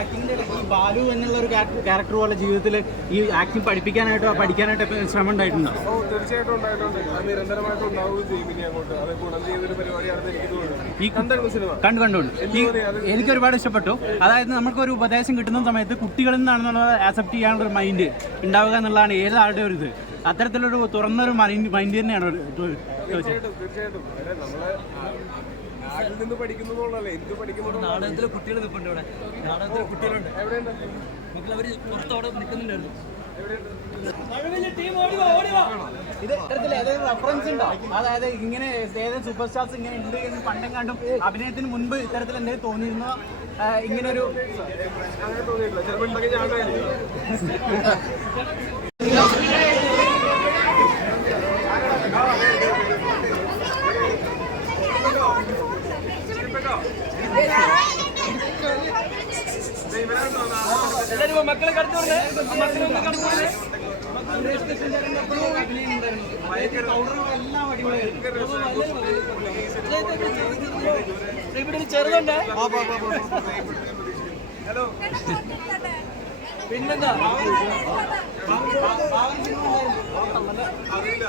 ആക്ടിങ്ങിന്റെ ഈ ബാലു എന്നുള്ള ഒരു ക്യാരക്ടർ പോലെ ജീവിതത്തിൽ ഈ ആക്ടിങ് പഠിപ്പിക്കാനായിട്ടോ പഠിക്കാനായിട്ടോ ശ്രമം ഉണ്ടായിട്ടുണ്ടോ? ഓ തീർച്ചയായിട്ടും ഉണ്ടായിട്ടുണ്ട്. അത് നിരന്തരമായിട്ട് ഉണ്ടാവുകയും ചെയ്യും ഇനി അങ്ങോട്ട്. അത് ഗുണം ചെയ്തൊരു പരിപാടിയാണെന്ന് എനിക്ക് തോന്നുന്നു. ഈ കണ്ടായിരുന്നു സിനിമ. കണ്ടു കണ്ടുകൊണ്ട് എനിക്ക് ഒരുപാട് ഇഷ്ടപ്പെട്ടു. അതായത് നമുക്കൊരു ഉപദേശം കിട്ടുന്ന സമയത്ത് കുട്ടികളിൽ നിന്നാണെന്നുള്ളത് ആക്സെപ്റ്റ് ചെയ്യാനുള്ള ഒരു മൈൻഡ് ഉണ്ടാവുക എന്നുള്ളതാണ് ഏതാളുടെ ഒരു ഇത് അത്തരത്തിലൊരു തുറന്നൊരു മൈൻഡ് മൈൻഡ് തന്നെയാണ് തീർച്ചയായിട്ടും നിന്ന് പഠിക്കുന്നു എന്നുള്ളതല്ലേ എന്ത് പഠിക്കുന്നു നാടകത്തിലെ കുട്ടികൾ നിൽപ്പുണ്ട് ഇവിടെ. നാടകത്തിലെ കുട്ടികളുണ്ട്. മക്കൾ അവർ നിൽക്കുന്നുണ്ടായിരുന്നു. ഇത് റെഫറൻസ് ഉണ്ടോ? അതായത് ഇങ്ങനെ ഏതെങ്കിലും സൂപ്പർ സ്റ്റാർസ് ഇങ്ങനെ ഉണ്ട് എന്ന് പണ്ടും കണ്ടും അഭിനയത്തിന് മുൻപ് ഇത്തരത്തിൽ എന്തെങ്കിലും തോന്നിയിരുന്ന? ഇങ്ങനെ ഒരു അങ്ങനെ തോന്നിയിട്ടില്ല. ചിലപ്പോൾ എല്ലാവരും മക്കളെ കടന്നു മക്കളെ ഒന്ന് ഒരു ചെറുതുണ്ട്? ഹലോ പിന്നെന്താ അറിയില്ല.